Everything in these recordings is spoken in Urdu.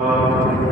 سرکار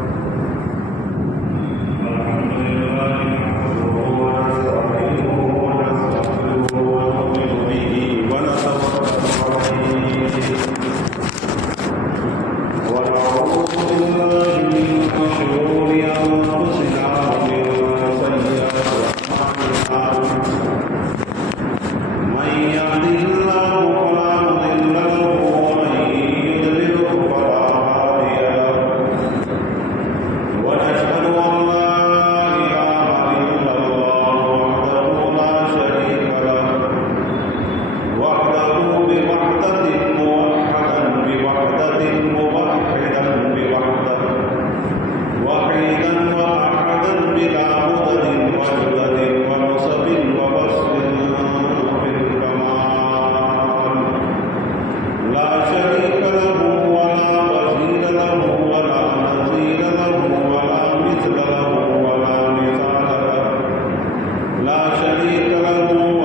دو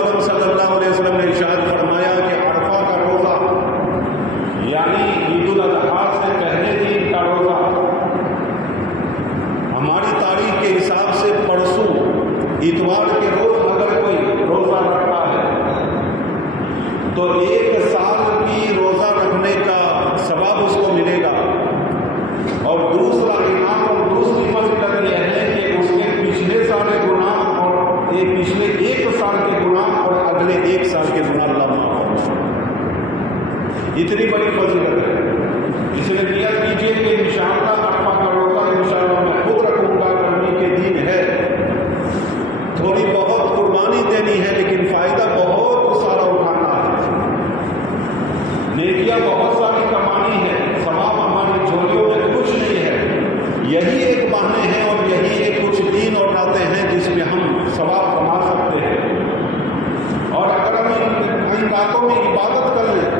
عالم صلی اللہ علیہ وسلم نے ارشاد فرمایا کہ عرفہ کا روزہ یعنی اتوار کے روز اگر کوئی روزہ رکھتا ہے تو 1 سال کی روزہ رکھنے کا ثواب اس کو ملے گا، اور دوسرا انعام اور دوسری فضیلت یہ ہے کہ اس کے پچھلے سارے گناہ اور پچھلے 1 سال کے گناہ اور اگلے 1 سال کے گناہ اللہ معاف کرے۔ اتنی بڑی فضیلت ہے، اس نے نیت کیجیے کہ انشاءاللہ عرفہ کا روزہ انشاءاللہ میں خود رکھوں گا، گرمی کے دن ہے، تھوڑی بہت قربانی دینی ہے لیکن فائدہ بہت سارا اٹھانا ہے، نیکیاں بہت ساری کمانی ہے، ثواب ہماری جھولیوں میں کچھ نہیں ہے، یہی ایک بہانے ہیں اور یہی ایک کچھ دین اور راتیں ہیں جس میں ہم ثواب کما سکتے ہیں۔ اور اگر ہم ان راتوں میں عبادت کر لیں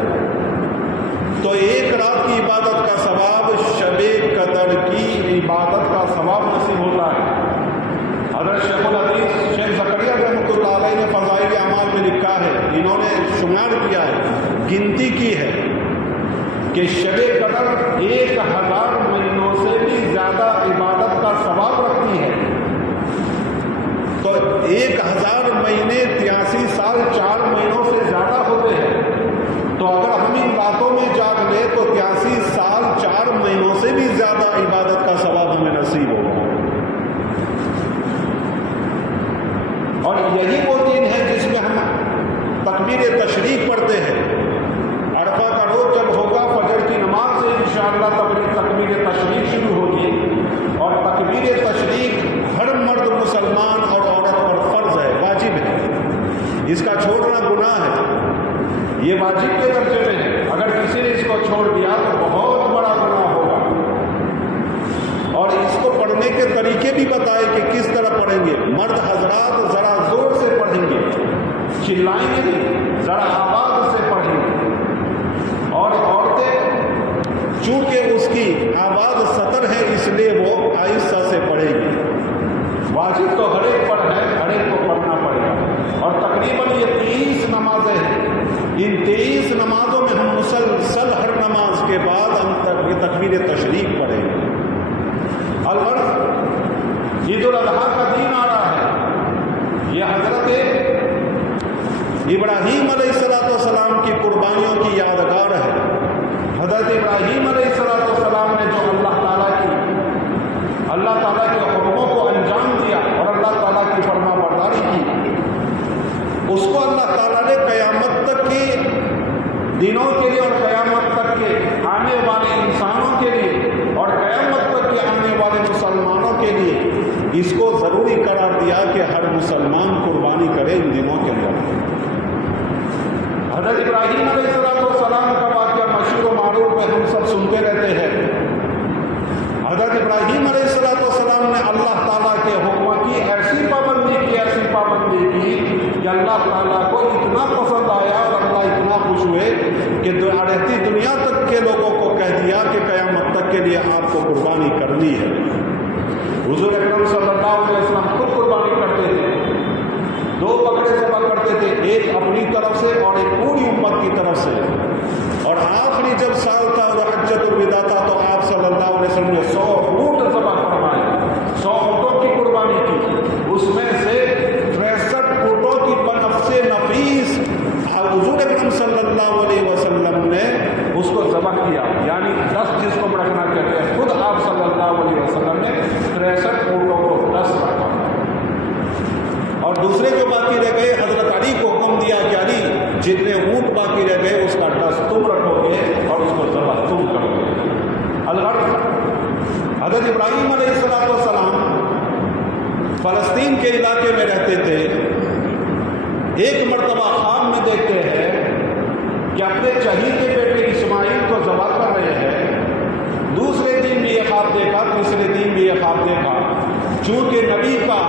تو 1 رات کی عبادت کا ثواب شب قدر کی عبادت کا ثواب نصیب ہوتا ہے۔ حضرت شیخ الحدیث شیخ زکریا رحمۃ اللہ علیہ نے فضائل اعمال میں لکھا ہے، انہوں نے شمار کیا ہے، گنتی کی ہے کہ شب قدر 1000 مہینوں سے بھی زیادہ عبادت کا ثواب رکھتی ہے۔ تو 1000 مہینے 83 سال 4 مہینوں سے زیادہ ہوتے ہیں، تو اگر ہم ان باتوں میں جاگ لیں تو 83 سال 4 مہینوں سے بھی زیادہ عبادت کا ثواب ہمیں نصیب ہوگا۔ اور یہی وہ دن ہے جس میں ہم تکبیر تشریق پڑھتے ہیں۔ عرفہ کا روز جب ہوگا فجر کی نماز سے انشاءاللہ تکبیر تشریق شروع ہوگی، اور تکبیر تشریق ہر مرد مسلمان اور عورت پر فرض ہے، واجب ہے، اس کا چھوڑنا گناہ ہے، یہ واجب کے درجے میں ہے، اگر کسی نے اس کو چھوڑ دیا تو بہت بڑا گناہ ہوگا۔ اور اس کو پڑھنے کے طریقے بھی بتائے کہ کس طرح پڑھیں گے۔ مرد حضرات ذرا زور سے پڑھیں گے، چلائیں گے نہیں، ذرا آواز سے پڑھیں گے، اور عورتیں چونکہ اس کی آواز سطر ہے اس لیے وہ آہستہ سے پڑھے گی۔ واجب تو ہر ایک پر ہے، ہر ایک کو پڑھنا پڑے گا، اور تقریباً یہ 23 نمازیں ہیں، ان 23 نمازوں میں ہم مسلسل ہر نماز کے بعد ہم تکبیر تشریق پڑھیں گے۔ الغرض عید الاضحیٰ کا دن آ رہا ہے، یہ حضرت ابراہیم علیہ السلام کی قربانیوں کی یادگار ہے۔ حضرت ابراہیم علیہ السلام نے جو اللہ تعالیٰ کے حکموں کو انجام دیا اور اللہ تعالیٰ کی فرما برداری کی، اس کو اللہ تعالیٰ نے قیامت تک کے دنوں کے لیے اور قیامت تک کے آنے والے انسانوں کے لیے اور قیامت تک کے آنے والے مسلمانوں کے لیے اس کو ضروری قرار دیا کہ ہر مسلمان قربانی کرے ان دنوں کے اندر۔ حضرت ابراہیم علیہ السلام کا واقعہ مشہور و معروف ہے، ہم سب سنتے رہتے ہیں۔ حضرت ابراہیم علیہ السلام نے اللہ تعالیٰ کے حکم کی ایسی پابندی کی کہ اللہ تعالیٰ کو اتنا پسند آیا اور اللہ اتنا خوش ہوئے کہ رہتی دنیا تک کے لوگوں کو کہہ دیا کہ قیامت تک کے لیے آپ کو قربانی کرنی ہے۔ حضور اکرم صلی اللہ علیہ وسلم خود قربانی کرتے تھے، 2 بکرے ذبح کرتے تھے، ایک اپنی طرف سے اور ایک پوری امت کی طرف سے۔ اور آخری جب سال تھا اور حجۃ الوداع تھا تو آپ صلی اللہ علیہ وسلم نے 100 اونٹ ذبح فرمائے، 100 اونٹوں کی قربانی کی، اس میں سے 63 اونٹوں کی بنفس نفیس حضور اکرم صلی اللہ علیہ وسلم نے اس کو ذبح کیا، یعنی 10 جس کو رکھنا کہتے ہیں، خود آپ صلی اللہ علیہ وسلم نے 63 اونٹوں کو 10 رکھا۔ اور دوسرے جو باقی رہ گئے حضرت علی کو حکم دیا کہ علی جتنے اونٹ باقی رہ گئے اس کا 10 تم رکھو گے اور اس کو ذبح تم کرو گے۔ الغرض حضرت ابراہیم علیہ السلام فلسطین کے علاقے میں رہتے تھے، ایک مرتبہ خواب میں دیکھتے ہیں کہ اپنے چہیتے بیٹے اسماعیل کو ذبح کر رہے ہیں، دوسرے دن بھی یہ خواب دیکھا، تیسرے دن بھی یہ خواب دیکھا۔ چونکہ نبی کا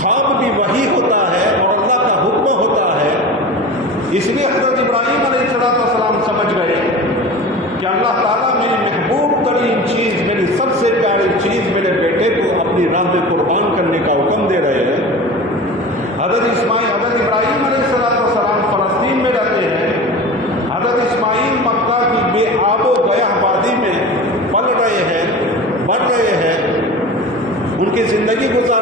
خواب بھی وحی ہوتا ہے اور اللہ کا حکم ہوتا ہے، اس لیے حضرت ابراہیم علیہ السلام سمجھ گئے کہ اللہ تعالیٰ میری محبوب ترین چیز، میری سب سے پیاری چیز میرے بیٹے کو اپنی راہ میں قربان کرنے کا حکم دے رہے ہیں۔ حضرت ابراہیم علیہ السلام فلسطین میں رہتے ہیں، حضرت اسماعیل مکہ کی بے آب و گیاہ وادی میں پل رہے ہیں، بڑھ رہے ہیں، ان کی زندگی گزار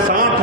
60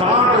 60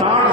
60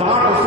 60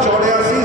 84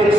1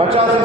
85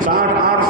7-8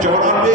94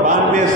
92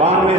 92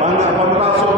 1500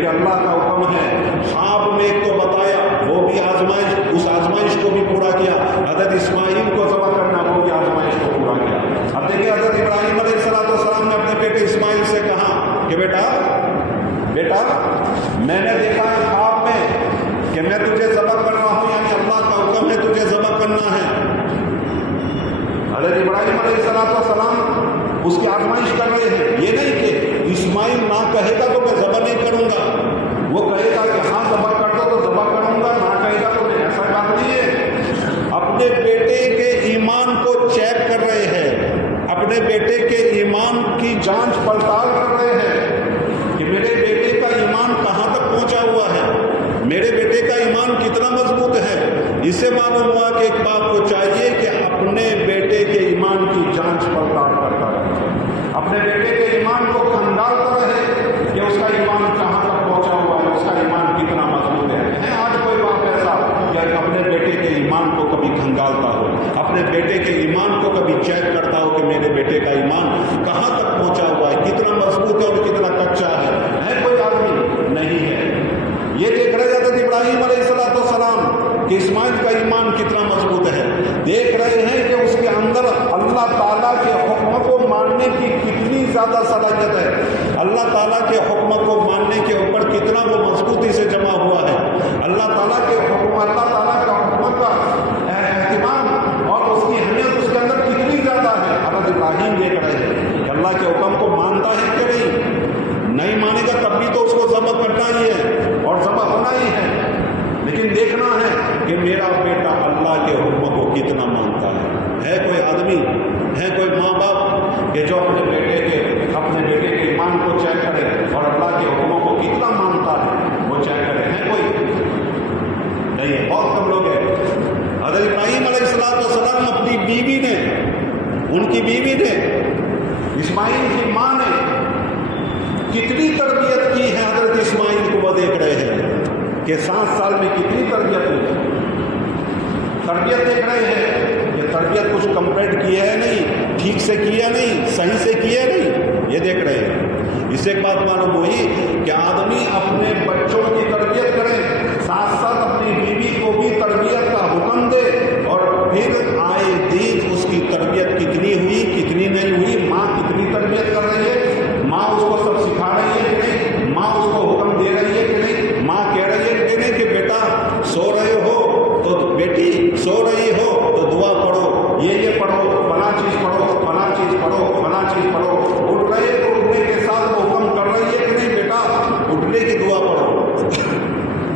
کہ اللہ کا حکم ہے. خواب میں ایک تو بتایا، وہ بھی آزمائش، اس آزمائش کو بھی پورا کیا. حضرت اسماعیل کو ذبح کرنا، وہ بھی آزمائش کو پورا کیا. اب دیکھیے حضرت ابراہیم علیہ السلام نے اپنے بیٹے اسماعیل سے کہا کہ بیٹا میں نے دیکھا ہے خواب میں کہ میں تجھے ذبح کر رہا ہوں، یعنی اللہ کا حکم ہے تجھے ذبح کرنا ہے. حضرت ابراہیم علیہ السلام اس کی آزمائش کر رہے ہیں. یہ نہیں کہ اسماعیل نہ کہے گا تو میں ذبح نہیں کروں گا، وہ کہے گا کہ ہاں ذبح کر دو تو ذبح کروں گا، نہ کہے گا تو میں. ایسا بات نہیں ہے. اپنے بیٹے کے ایمان کو چیک کر رہے ہیں، اپنے بیٹے کے ایمان کی جانچ پڑتال کر رہے ہیں کہ میرے بیٹے کا ایمان کہاں تک پہنچا ہوا ہے، میرے بیٹے کا ایمان کتنا مضبوط ہے. اس سے معلوم ہوا کہ ایک باپ کو چاہیے کہ اپنے بیٹے کے ایمان کی جانچ پڑتال کرتا رہے، اپنے بیٹے کے ایمان کو کھنگالتا رہے کہ اس کا ایمان کہاں تک پہنچا ہوا ہے، اس کا ایمان کتنا مضبوط ہے. آج کوئی باپ ایسا کہ اپنے بیٹے کے ایمان کو کبھی کھنگالتا ہو، اپنے بیٹے کے ایمان کو کبھی چیک کرتا ہو کہ میرے بیٹے کا ایمان کہاں تک پہنچا ہوا ہے، کتنا مضبوط ہے اور کتنا کچا ہے کوئی آدمی نہیں ہے. یہ دیکھ رہے حضرت ابراہیم علیہ السلام کہ اسماعیل کا ایمان کتنا مضبوط ہے. دیکھ رہے ہیں کہ اس کے اندر اللہ تعالیٰ کے حکم کو ماننے کی کتنی زیادہ صلاحیت ہے، اللہ تعالیٰ کے حکم کو ماننے کے اوپر کتنا وہ مضبوطی سے جمع ہوا ہے. اللہ تعالیٰ کے حکم، اللہ تعالیٰ کا حکم کا اہتمام اور اس کی اہمیت اس کے اندر کتنی زیادہ ہے. حضرت ابراہیم دیکھ رہے ہیں کہ اللہ کے حکم کو مانتا ہے کہ نہیں مانے گا تب بھی تو اس کو ذبح کرنا ہی ہے اور ذبح ہونا ہی ہے. لیکن دیکھنا ہے کہ میرا بیٹا اللہ کے حکم کو کتنا مانتا ہے. کوئی آدمی، ہے کوئی ماں باپ کہ جو اپنے بیٹے کے ایمان کو چیک کرے اور اللہ کے حکموں کو کتنا مانتا ہے وہ چیک کرے. ہے کوئی نہیں ہے، بہت کم لوگ ہیں. حضرت ابراہیم علیہ السلام اپنی بیوی نے، ان کی بیوی نے، اسماعیل کی ماں نے کتنی تربیت کی ہے. حضرت اسماعیل کو وہ دیکھ رہے ہیں کہ 7 سال میں کتنی تربیت ہوئی. تربیت دیکھ رہے ہیں کہ تربیت کچھ کمپلیٹ کی ہے نہیں، ٹھیک سے کیا نہیں، صحیح سے کیا نہیں، یہ دیکھ رہے ہیں. اس سے ایک بات معلوم ہوئی کہ آدمی اپنے بچوں کی تربیت کرے، ساتھ ساتھ اپنی بیوی کو بھی تربیت کا حکم دے، اور پھر آئے دن اس کی تربیت کتنی ہوئی کتنی نہیں ہوئی، ماں کتنی تربیت کر رہی ہے، ماں اس کو سب سکھا رہی ہے کہ نہیں، ماں اس کو حکم دے رہی ہے کہ نہیں، ماں کہہ رہی ہے کہ نہیں کہ بیٹا سو رہے ہو تو بیٹی سو رہی ہو تو دعا پڑھو، یہ پڑھو، فلاں چیز پڑھو، فلاں چیز پڑھو، فلاں چیز پڑھو. اٹھ رہے تو اٹھنے کے ساتھ وہ حکم کر رہی ہے کہ نہیں بیٹا اٹھنے کی دعا پڑھو،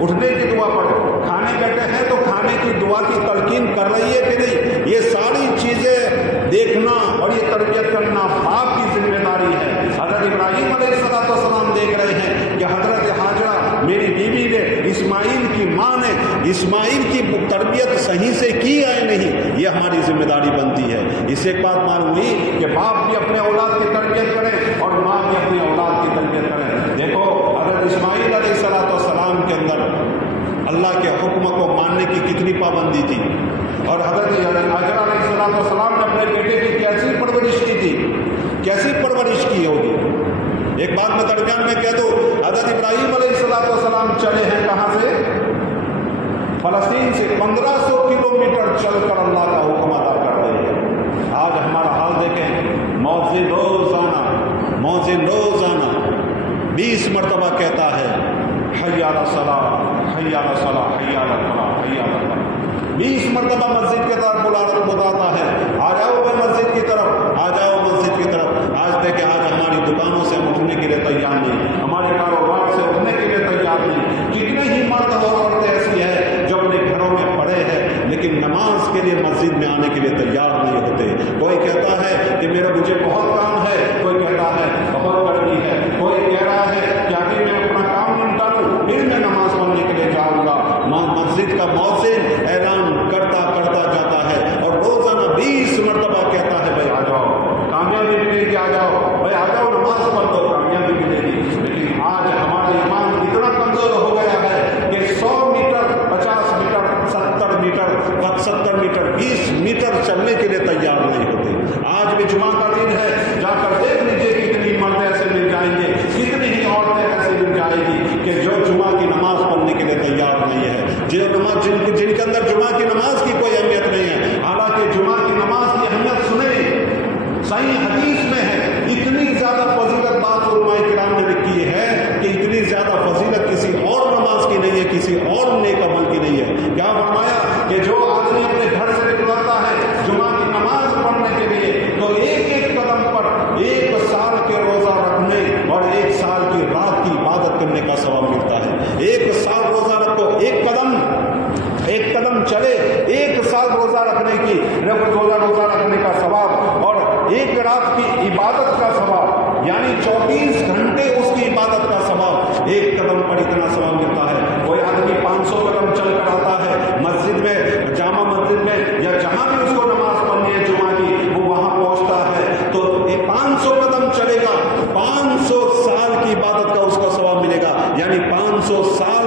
اٹھنے کی دعا پڑھو. کھانے بیٹھے ہیں تو کھانے کی دعا کی تلقین کر رہی ہے کہ نہیں. یہ ساری چیزیں دیکھنا اور یہ تربیت کرنا باپ کی ذمہ داری ہے. حضرت ابراہیم علیہ السلام دیکھ رہے ہیں کہ حضرت حاجرہ میری بیوی نے، اسماعیل کی ماں نے اسماعیل کی تربیت صحیح سے کی ہے نہیں، یہ ہماری ذمہ داری بنتی ہے. اس سے ایک بات معلوم ہوئی کہ باپ بھی اپنے اولاد کی تربیت کرے اور ماں بھی اپنی اولاد کی تربیت کرے. دیکھو حضرت اسماعیل علیہ السلام کے اندر اللہ کے حکم کو ماننے کی کتنی پابندی تھی، اور حضرت حاجرہ علیہ السلام نے اپنے بیٹے کی کیسی پرورش کی تھی، کیسی پرورش کی ہوگی. ایک بات میں درمیان میں کہہ دوں، حضرت ابراہیم علیہ السلام چلے ہیں کہاں سے؟ فلسطین سے 1500 کلومیٹر چل کر اللہ کا حکم ادا کر رہے ہیں. آج ہمارا حال دیکھیں، مؤذن روزانہ 20 مرتبہ کہتا ہے حی علی الصلاۃ، حی علی الصلاۃ، حی علی الفلاح، حی علی الفلاح. 20 مرتبہ مسجد کی طرف بلاتا ہے، آ جاؤ مسجد کی طرف، آ جاؤ مسجد کی طرف. آج دیکھیں، آج ہماری دکانوں سے ہم اٹھنے کے لیے تیار نہیں، ہمارے کاروبار سے اٹھنے کے لیے تیار نہیں. کتنے ہی مرد اور عورتیں ایسی ہیں جو اپنے گھروں میں پڑے ہیں لیکن نماز کے لیے مسجد میں آنے کے لیے تیار نہیں ہوتے. کوئی کہتا ہے کہ مجھے بہت کام ہے، کوئی کہتا ہے بہت گرمی ہے، کوئی کہہ رہا ہے کہ آگے میں اپنا کام نمٹا لوں پھر میں نماز پڑھنے کے لیے جاؤں گا. مسجد کا مؤذن اعلان کرتا جاتا ہے اور جن کے اندر جمعہ کی نماز کی کوئی اہمیت نہیں ہے، حالانکہ جمعہ کی نماز کی اہمیت سنیں، صحیح حدیث میں ہے، اتنی زیادہ فضیلت بات علماء کرام نے لکھی ہے کہ اتنی زیادہ فضیلت کسی اور نماز کی نہیں ہے، کسی اور نیک عمل کی نہیں ہے۔ کیا فرمایا کہ جو آدمی اپنے گھر سے نکلتا ہے جمعہ کی نماز پڑھنے کے لیے تو ایک ایک قدم پر 1 سال کے روزہ رکھنے اور 1 سال کی رات کی عبادت کرنے کا ثواب ملتا ہے۔ 1 سال روزہ رکھو، ایک قدم چلے، 1 سال روزہ رکھنے کی روزہ رکھنے کا ثواب اور 1 رات کی عبادت کا ثواب، یعنی 24 گھنٹے اس کی عبادت کا ثواب، 1 قدم پر اتنا ثواب ملتا ہے۔ کوئی آدمی 500 قدم چل کر آتا ہے مسجد میں، جامع مسجد میں یا جہاں بھی اس کو نماز پڑھنی ہے جمعہ کی، وہ وہاں پہنچتا ہے تو 500 قدم چلے گا، 500 سال کی عبادت کا اس کو ثواب ملے گا، یعنی 500 سال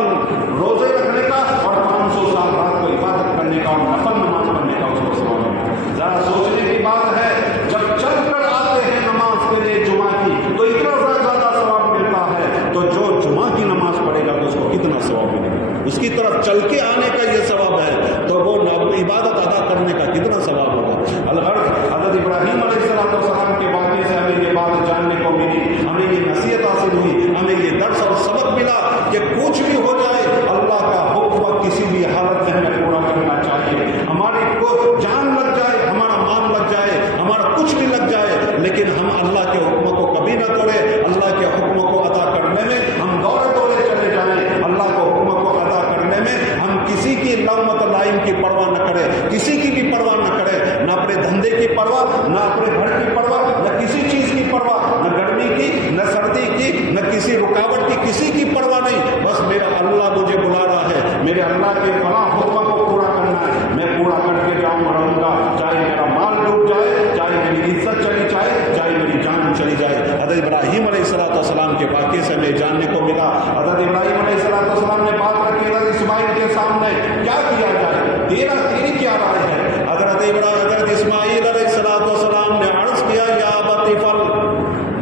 روزے رکھنے کا اور 500 سال رات کو عبادت کرنے کا اور نفل نماز پڑھنے کا اس کو ثواب ملے گا۔ ذرا سوچنے کی بات ہے، جب چل کر آتے ہیں نماز کے لیے جمعہ کی تو اتنا زیادہ ثواب ملتا ہے، تو جو جمعہ کی نماز پڑھے گا تو اس کو کتنا ثواب ملے گا؟ اس کی طرف چل کے آنے کا یہ ثواب ہے تو وہ عبادت ادا کرنے کا کتنا ثواب ہوگا۔ الغرض حضرت ابراہیم علیہ السلام کے واقعے سے ہمیں یہ بات جاننے کو ملی، ہمیں یہ نصیحت حاصل ہوئی، ہمیں یہ درس اور سبق ملا کہ کچھ بھی ہو جائے اللہ کا حکم کسی بھی حالت میں ہمیں پورا کرنا چاہیے۔ ہماری کو جان لگ جائے، ہمارا مال لگ جائے، ہمارا کچھ بھی لگ جائے، لیکن ہم اللہ کے حکموں کو کبھی نہ توڑیں۔ اللہ کے حکموں کو ادا کرنے میں ہم دورے چلے جائیں، اللہ کے حکموں کو ادا کرنے میں ہم کسی کی لومت لائم کی پرواہ نہ کریں، کسی کی بھی پرواہ نہ کریں، نہ اپنے دھندے کی پرواہ، نہ اپنے گھر کی پرواہ، نہ کسی چیز کی پرواہ، نہ گرمی کی، نہ سردی کی، نہ کسی رکاوٹ کی، کسی کی پرواہ نہیں۔ بس میرا اللہ مجھے بلا رہا ہے، میرے اللہ کے فلاں حکموں کو پورا کرنا ہے، میں پورا کر کے رہوں گا، چاہے میرا مال ڈوب جائے، چاہے میری عزت چلی جائے، چاہے میری جان چلی جائے۔ حضرت ابراہیم علیہ السلام کے واقعے سے ہمیں جاننے کو ملا، حضرت ابراہیم علیہ السلام نے بات رکھی حضرت اسماعیل کے سامنے کیا کیا جائے، تیری کیا رائے ہے؟ حضرت اسماعیل علیہ السلام نے عرض کیا، یا ابت افعل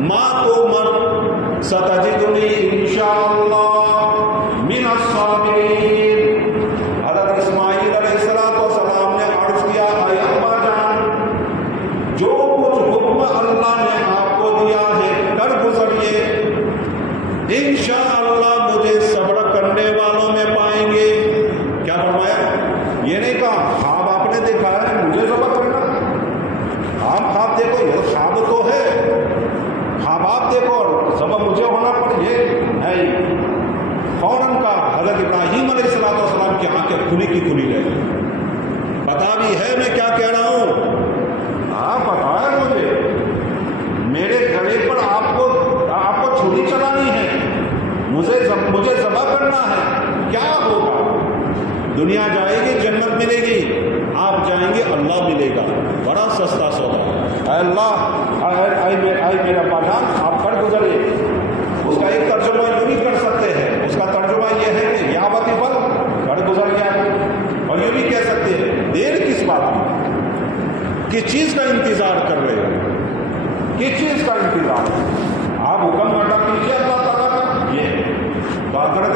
ما تؤمر ستجدنی انشاءاللہ من الصابرین۔ حضرت اسماعیل علیہ السلام نے عرض کیا، اے ابا جان، جو کچھ حکم اللہ نے آپ کو دیا ہے کر گزریے، انشاءاللہ مجھے صبر کرنے والوں میں پائیں گے۔ کیا فرمایا؟ یہ نہیں کہا خواب آپ نے دیکھا ہے مجھے صبر کرنا، آپ خواب دیکھو، یہ خواب تو ہے، خواب آپ دیکھو اور صبر مجھے ہونا پڑے، نہیں۔ فوراً کا حضرت ابراہیم علیہ السلام کی آنکھیں کھلی کی کھلی رہی، پتا بھی ہے میں کیا کہہ رہا ہوں، ہاں پتا ہے مجھے، میرے گلے پر آپ کو چھری چلانی ہے، مجھے ذبح کرنا ہے، کیا ہوگا؟ دنیا جائے گی، جنت ملے گی، آپ جائیں گے، اللہ ملے گا، بڑا سستا سودا۔ اے اللہ، اے میرا باجان، آپ کر گزرے۔ اس کا ایک ترجمہ یوں بھی کر سکتے ہیں، اس کا ترجمہ یہ ہے کہ یا بت افعل، کر گزر گیا، اور یوں بھی کہہ سکتے ہیں دیر کس بات میں، کس چیز کا انتظار کر رہے ہو، کس چیز کا انتظار؟ آپ حکم ادا کیجیے اللہ تعالیٰ کا۔ یہ تو حضرت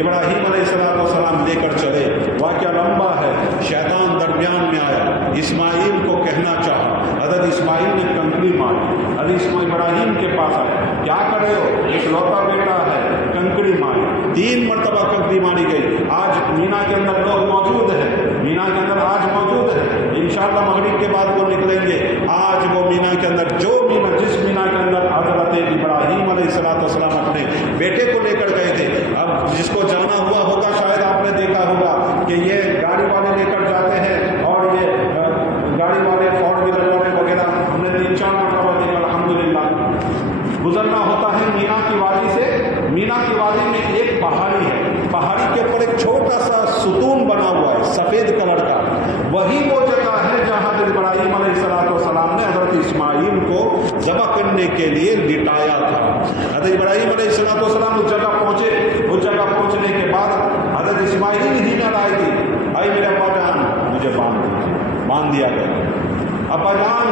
ابراہیم علیہ السلام لے کر چلے، واقعہ لمبا ہے، شیطان درمیان میں آیا، اسماعیل کو کہنا چاہا، حضرت اسماعیل نے کنکری ماری، حضرت ابراہیم کے پاس آئے، کیا کر رہے ہو؟ اکلوتا بیٹا ہے، کنکری ماری، 3 مرتبہ کنکری ماری گئی۔ آج مینا کے اندر لوگ موجود ہیں، مینا کے اندر آج موجود ہے، انشاءاللہ مغرب کے بعد وہ نکلیں گے۔ آج وہ مینا کے اندر جس مینا کے اندر حضرت ابراہیم علیہ السلام اپنے بیٹے کو لے کر گئے تھے، اب جس کو جانا ہوا ہوگا شاید آپ نے دیکھا ہوگا کہ یہ گاڑی والے لے کر جاتے ہیں، اور یہ گاڑی والے فور ویلر والے وغیرہ ہم نے 3-4 مرتبہ دیکھا، الحمدللہ گزرنا ہوتا ہے مینا کی وادی سے۔ مینا کی وادی میں ایک پہاڑی ہے، پہاڑی کے اوپر ایک چھوٹا سا ستون بنا ہوا ہے سفید کلر کا، وہی وہ جگہ ہے جہاں ابراہیم علیہ السلام نے حضرت اسماعیل کو ذبح کرنے کے لیے لٹایا تھا۔ حضرت ابراہیم علیہ السلام اس جگہ پہنچے، اس جگہ پہنچنے کے بعد حضرت اسماعیل ہی نہ لائے گی، اے میرے ابا جان مجھے باندھ دیا گیا، ابا جان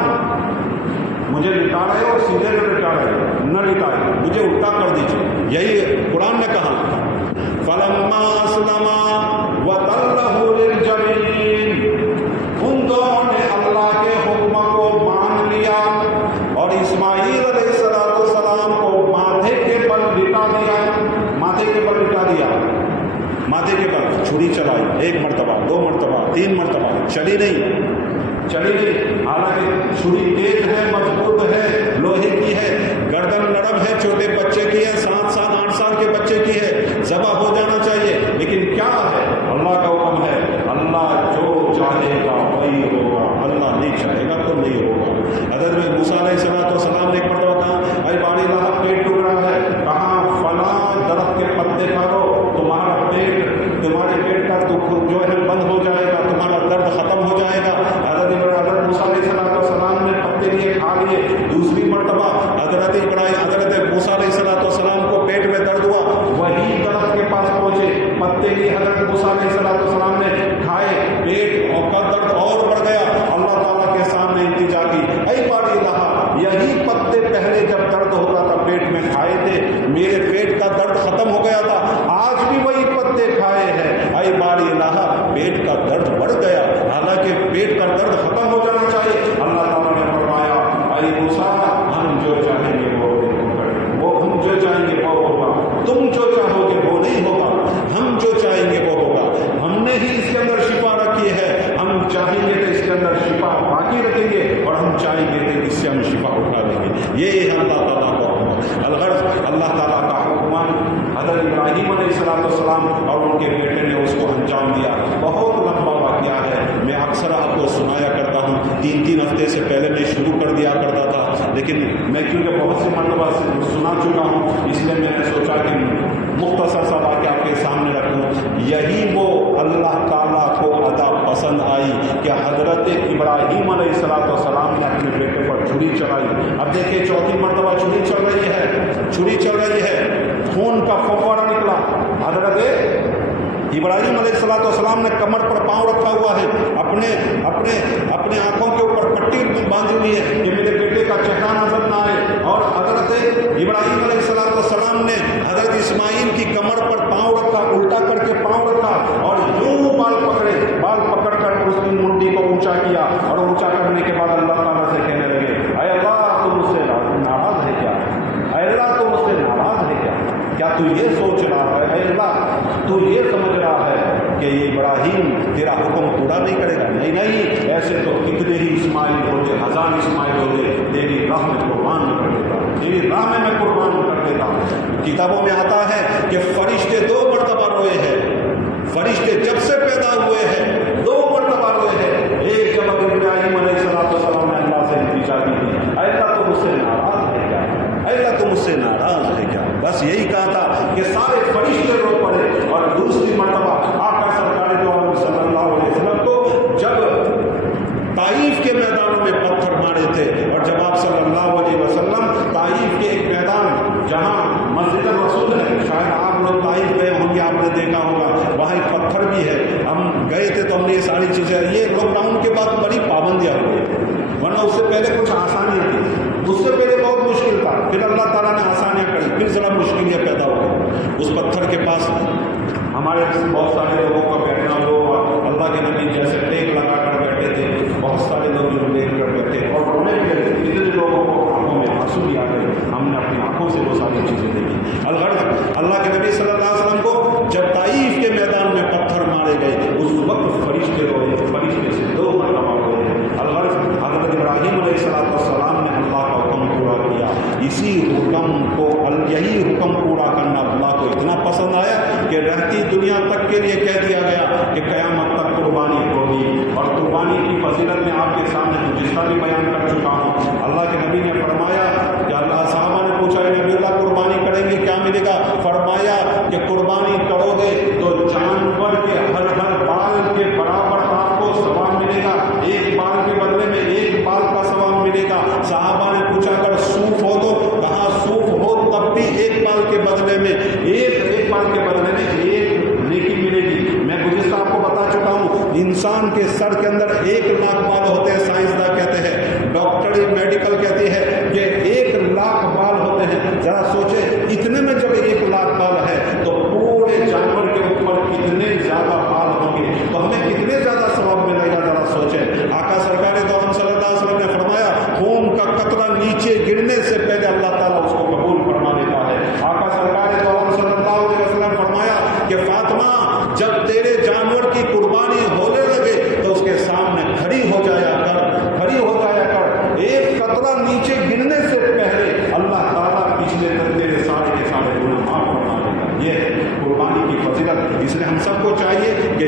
مجھے لٹا رہے ہو، سیدھے نہ لٹا رہے ہو، نہ لٹائے، مجھے الٹا کر دیجیے۔ یہی قرآن نے کہا، فَلَمَّا أَسْلَمَا وَتَلَّهُ ماتھے کے بل چھری چلائی، 1 مرتبہ 2 مرتبہ 3 مرتبہ، چلی نہیں۔ حالانکہ چھری تیز ہے، مضبوط ہے، لوہے کی ہے، گردن نرم ہے، چھوٹے بچے کی ہے، 7 سال 8 سال کے بچے کی ہے، ذبح ہو جانا چاہیے، لیکن کیا ہے؟ اللہ کا حکم ہے، اللہ جو چاہے گا وہی ہوگا، اللہ نہیں چاہے گا تو نہیں ہوگا۔ حضرت موسیٰ علیہ السلام نے ایک مرتبہ کہا، اے باری اللہ پیٹ ٹوٹ رہا ہے، کہاں فلاں درخت کے پتے کھاؤ، تمہارے پیٹ کا جو ہے بند ہو جائے گا، تمہارا درد ختم ہو جائے گا۔ حضرت موسیٰ علیہ السلام نے پتے لیے کھا لیے۔ دوسری مرتبہ حضرت موسیٰ علیہ السلام کو پیٹ میں درد ہوا، وہی درخت کے پاس پہنچے، پتے لیے حضرت موسیٰ علیہ السلام نے کھائے، پیٹ کا درد اور بڑھ گیا، اللہ تعالیٰ کے سامنے التجا کی، اے باری اللہ، یہی پتے پہلے جب درد ہوتا تھا پیٹ میں کھائے تھے، میرے پیٹ کا درد ختم ہو گیا تھا، آج بھی وہی پتے کھائے ہیں، اے باری اللہ پیٹ کا درد بڑھ گیا، حالانکہ پیٹ کا درد ختم ہو جانا چاہیے۔ اللہ تعالیٰ نے فرمایا، اے موسیٰ ہم جو چاہیں گے وہ ہم جو چاہیں گے وہ ہوگا، تم جو چاہو گے وہ نہیں ہوگا، ہم جو چاہیں گے وہ ہوگا، ہم نے ہی اس کے اندر شفا رکھی ہے، ہم چاہیں گے تو اس کے اندر شفا باقی رکھیں گے، اور ہم چاہیں گے تو اس سے ہم شفا اٹھا لیں گے۔ یہ ہے اللہ تعالیٰ کا حکم۔ الغرض اللہ تعالیٰ کا حکمان حضرت ابراہیم علیہ السلام اور ان کے بیٹے نے اس کو انجام دیا۔ بہت لمبا واقعہ ہے، میں اکثر آپ کو سنایا کرتا ہوں، 3 ہفتے سے پہلے میں شروع کر دیا کرتا تھا، لیکن میں کیونکہ بہت سی مرتبہ سنا چکا ہوں، اس لیے میں نے سوچا کہ مختصر سا واقعہ آپ کے سامنے رکھوں۔ یہی وہ اللہ تعالیٰ کو ادا پسند آئی کہ حضرت ابراہیم علیہ السلام نے اپنے بیٹے پر چھری چلائی۔ اب دیکھیں 4تھی مرتبہ چھری چل رہی ہے، خون کا فوارہ نکلا، حضرت ابراہیم علیہ السلام نے کمر پر پاؤں رکھا ہوا ہے، اپنے آنکھوں کے اوپر پٹی باندھی ہوئی ہے کہ میرے بیٹے کا چہرہ نظر نہ آئے، اور حضرت ابراہیم علیہ السلام نے حضرت اسماعیل کی کمر پر پاؤں رکھا، الٹا کر کے پاؤں رکھا، اور یوں بال پکڑ کر اس کی منڈی کو اونچا کیا، اور اونچا کرنے کے بعد اللہ تعالیٰ سے کہنے لگے، اے اللہ تم مجھ سے ناراض ہے کیا؟ اے اللہ تم مجھ سے ناراض ہے کیا تو یہ سوچ رہا ہے؟ اے اللہ تو یہ سمجھ رہا ہے کہ یہ ابراہیم تیرا حکم پورا نہیں کرے گا؟ نہیں، ایسے تو کتنے ہی اسماعیل ہوتے، 1000 اسماعیل ہوتے، تیری راہ میں قربان نہیں کر دیتا، تیری راہ میں قربان کر دیتا۔ کتابوں میں آتا ہے کہ فرشتے 2 مرتبہ روئے ہیں، فرشتے جب سے پیدا ہوئے ہیں 2 مرتبہ روئے ہیں۔ ایک جب ابراہیم علیہ السلام نے اللہ سے التجا کی، اے اللہ تو مجھ سے ناراض ہے کیا؟ اے اللہ تو مجھ سے ناراض ہے کیا؟ بس یہی کہا تھا کہ سارے فرشتے رو پڑے۔ اور دوسری مرتبہ آقا سرکار دو عالم صلی اللہ علیہ وسلم کو جب طائف کے میدانوں میں پتھر مارے تھے، اور جب آپ صلی اللہ علیہ وسلم طائف کے ایک میدان جہاں مسجد الرسول ہے، شاید آپ لوگ طائف گئے ہوں گے، آپ نے دیکھا ہوگا وہاں ایک پتھر بھی ہے، ہم گئے تھے تو ہم نے یہ ساری چیزیں، یہ لاک ڈاؤن کے بعد بڑی پابندیاں ہوئی، ورنہ اس سے پہلے کچھ آسانیاں تھیں، اس سے پہلے بہت مشکل تھا، پھر اللہ تعالیٰ نے آسانیاں کری، پھر ذرا مشکلیں پیدا ہو گئی۔ اس پتھر کے پاس ہمارے بہت سارے لوگوں کا بیٹھنا ہوا، اللہ کے نبی جیسے ٹیک لگا کر بیٹھے تھے، بہت سارے لوگ جو دیکھ کر بیٹھے اور رونے لگے، کتنے لوگوں کو آنکھوں میں آنسو بھی آ گئے، ہم نے اپنی آنکھوں سے وہ ساری چیزیں دیکھی۔ الغرض اللہ کے نبی صلی اللہ علیہ وسلم کو جب طائف کے میدان میں پتھر مارے گئے، اس وقت فرشتے روئے، فرشتے سے 2 مرتبہ روئے۔ الغرض حضرت ابراہیم علیہ السلام نے اللہ کا حکم پورا کیا، اسی حکم کو، یہی حکم پورا کرنا اللہ کو اتنا پسند آیا کہ رہتی دنیا تک کے لیے کہہ دیا گیا کہ قیامت تک قربانی ہوگی، اور قربانی کی فضیلت میں آپ کے سامنے جس کا بھی بیان کر چکا ہوں۔ اللہ کے نبی نے فرمایا کہ اللہ صحابہ نے پوچھا کہ نبی اللہ قربانی کریں گے کیا ملے گا؟ فرمایا کہ قربانی کرو گے تو جانور کے ہر بال کے برابر آپ کو ثواب ملے گا، ایک بال کے بدلے میں 1 بال کا ثواب ملے گا۔ صحابہ نے پوچھا اگر صوف ہو تو کہا صوف ہو تب بھی 1 بال کے بدلے میں ایک بال کے بدلے میں 1 نیکی ملے گی۔ میں گزشتہ آپ کو بتا چکا ہوں، انسان کے سر کے اندر 1 لاکھ بال ہوتے ہیں، سائنسداں کہتے ہیں، ڈاکٹری میڈیکل کہتی ہے کہ 1 لاکھ بال ہوتے ہیں۔ ذرا سوچیں اتنے میں جب 1 لاکھ بال ہے تو پورے جانور کے اوپر کتنے زیادہ بال ہوں گے، تو ہمیں کتنے زیادہ ثواب ملے گا، ذرا سوچیں۔ آقا سرکار دو عالم صلی اللہ علیہ وسلم نے فرمایا خون کا قطرہ نیچے گرنے سے پہلے اللہ تعالیٰ اس کو قبول فرما لیتا ہے۔ آقا سرکار دو عالم صلی اللہ علیہ وسلم فرمایا کہ فاطمہ قربانی کی فضیلت. اس لیے ہم سب کو چاہیے کہ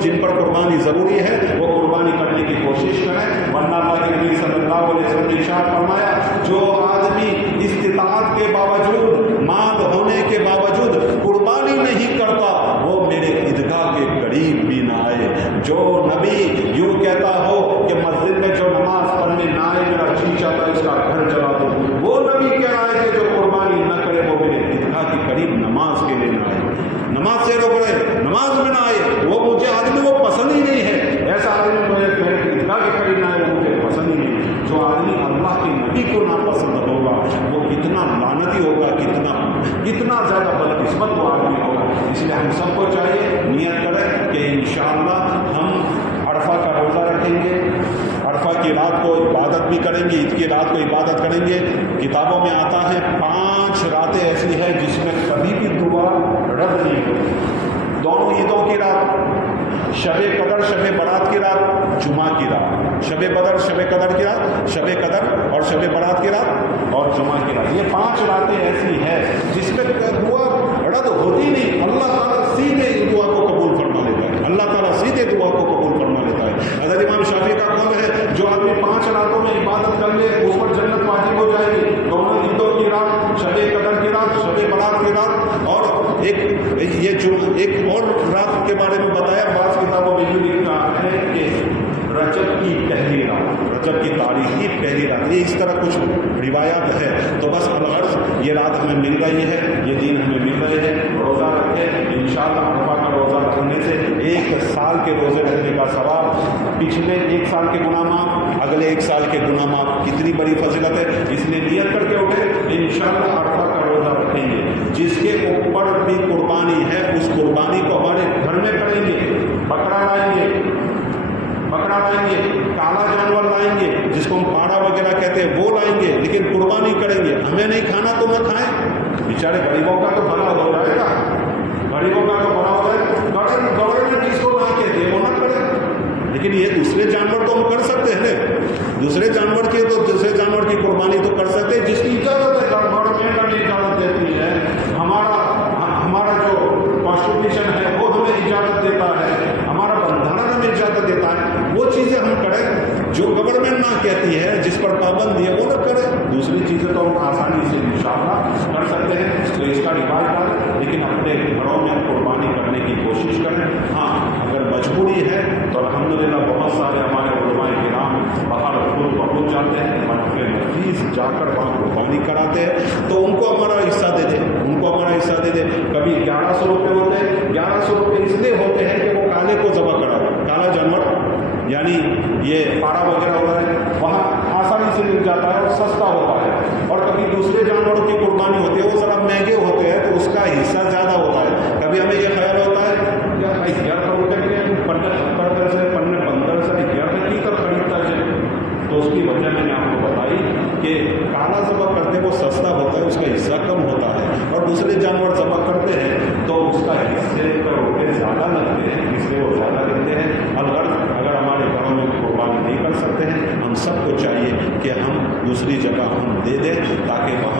جن پر قربانی ضروری ہے وہ قربانی کرنے کی کوشش کریں، ورنہ اللہ کے نبی صلی اللہ علیہ وسلم نے ارشاد فرمایا جو آدمی استطاعت کے باوجود، مال ہونے کے باوجود قربانی نہیں کرتا وہ میرے عیدگاہ کے قریب بھی نہ آئے. جو نبی یوں کہتا ہو کہ مسجد میں جو نماز پڑھنے نہ آئے میرا جی چاہتا ہے اس کا گھر جلا دو، وہ نبی کہہ رہا ہے کہ جو قربانی نہ کرے وہ میرے عیدگاہ کے قریب نماز کے لیے نہ آئے، نماز سے روک رہے، نماز میں نہ آئے، وہ مجھے آدمی وہ پسند ہی نہیں ہے. ایسا آدمی میرے عیدگاہ کے قریب نہ آئے وہ مجھے پسند ہی نہیں ہے. جو آدمی اللہ کے نبی کو ناپسند ہوگا وہ کتنا لعنتی ہوگا، کتنا زیادہ بدقسمت وہ آدمی ہوگا. اس لیے ہم سب کو چاہیے نیت کریں کہ انشاءاللہ ہم عرفہ کا روزہ رکھیں گے، عرفہ کی رات کو عبادت بھی کریں گے، عید کی رات کو عبادت کریں گے. کتابوں میں آتا ہے 5 راتیں ایسی ہیں جس میں کبھی بھی دعا رد نہیں ہوتی. دونوں عیدوں کی رات، شب قدر شب برات کی رات، جمعہ کی رات، شب بدر شب قدر کی رات، شب قدر اور شب برات کی رات اور جمعہ کی رات. یہ 5 راتیں ایسی ہیں جس میں دعا رد ہوتی نہیں. اللہ تعالیٰ سیدھے دعا کو قبول فرما لیتا ہے، اللہ تعالیٰ سیدھے دعا کو قبول فرما لیتا ہے. حضرت امام شافعی کا قول ہے جو آدمی 5 راتوں میں عبادت کر لے اس پر جنت واجب ہو جائے گی. دونوں عیدوں کی رات، شب قدر کی رات، شب برات کی رات اور ایک اور رات کے بارے میں بتایا. بعض کتابوں میں یہ لکھا ہے کہ رجب کی پہلی رات، رجب کی تاریخ کی پہلی رات. یہ اس طرح کچھ روایات ہے. تو بس الغرض یہ رات ہمیں مل رہی ہے، یہ دن ہمیں مل رہے ہیں. روزہ رکھیں انشاءاللہ. عرفہ کا روزہ رکھنے سے 1 سال کے روزے رکھنے کا ثواب، پچھلے 1 سال کے گناہ معاف، اگلے 1 سال کے گناہ معاف. کتنی بڑی فضیلت ہے. اس لیے نیت کر کے اٹھے انشاءاللہ عرفہ کا روزہ رکھیں گے. جس کے اوپر بھی قربانی ہے اس قربانی کو ہمارے گھر میں کریں گے. بکرا لائیں گے، کالا جانور لائیں گے جس کو ہم پاڑا وغیرہ کہتے ہیں وہ لائیں گے، لیکن قربانی کریں گے. ہمیں نہیں کھانا تو نہ کھائیں، بیچارے غریبوں کا تو بھلا ہو جائے گا، غریبوں کا تو بھلا ہو جائے گا. گورنمنٹ جس کو نہ کہتے وہ نہ کرے، لیکن یہ دوسرے جانور تو ہم کر سکتے ہیں نا. دوسرے جانور کی تو دوسرے جانور کی قربانی تو کر سکتے ہیں جس کی اجازت ہے. گورنمنٹ ہمیں اجازت دیتی ہے، ہمارا جو کانسٹیٹیوشن ہے وہ ہمیں اجازت دیتا ہے، ہمارا بندھارن ہمیں اجازت دیتا ہے. وہ چیزیں ہم کریں جو گورنمنٹ نہ کہتی ہے، جس پر پابندی ہے وہ نہ کریں. دوسری چیزیں تو ہم آسانی سے انشاءاللہ کر سکتے ہیں. تو اس کا رواج کریں لیکن اپنے گھروں میں قربانی کرنے کی کوشش کریں. ہاں اگر مجبوری ہے تو الحمدللہ بہت سارے ہمارے علماء کرام باہر خود پہنچ جاتے ہیں، منافع نفیس جا کر وہاں قربانی کراتے ہیں. تو ان کو ہمارا حصہ دے دیں، ان کو ہمارا حصہ دے دیں. کبھی 1100 روپے ہوتے ہیں. 1100 روپے اس لیے ہوتے ہیں کہ وہ کالے کو ذبح کرا، کالا جانور یعنی یہ پاڑا وغیرہ ہوتا ہے وہاں آسانی سے مل جاتا ہے اور سستا ہوتا ہے. اور کبھی دوسرے جانوروں کی قربانی ہوتی ہے وہ ذرا مہنگے ہوتے ہیں تو اس کا حصہ زیادہ ہوتا ہے. کبھی ہمیں یہ خیال ہوتا ہے کہ 1100 روپے کے 15 سے 15 سے 11 کی طرف خریدتا ہے. تو اس کی وجہ میں نے آپ کو بتائی کہ کالا ذبح کرتے وہ سستا ہوتا ہے، اس کا حصہ کم ہوتا ہے، اور دوسرے جانور ذبح کرتے ہیں تو اس کا حصے پر روپے زیادہ لگتے ہیں، اس لیے وہ زیادہ لیتے ہیں. الغرض اگر ہمارے گھروں میں قربانی نہیں کر سکتے ہیں ہم سب کو چاہیے کہ ہم دوسری جگہ ہم دے دیں تاکہ وہاں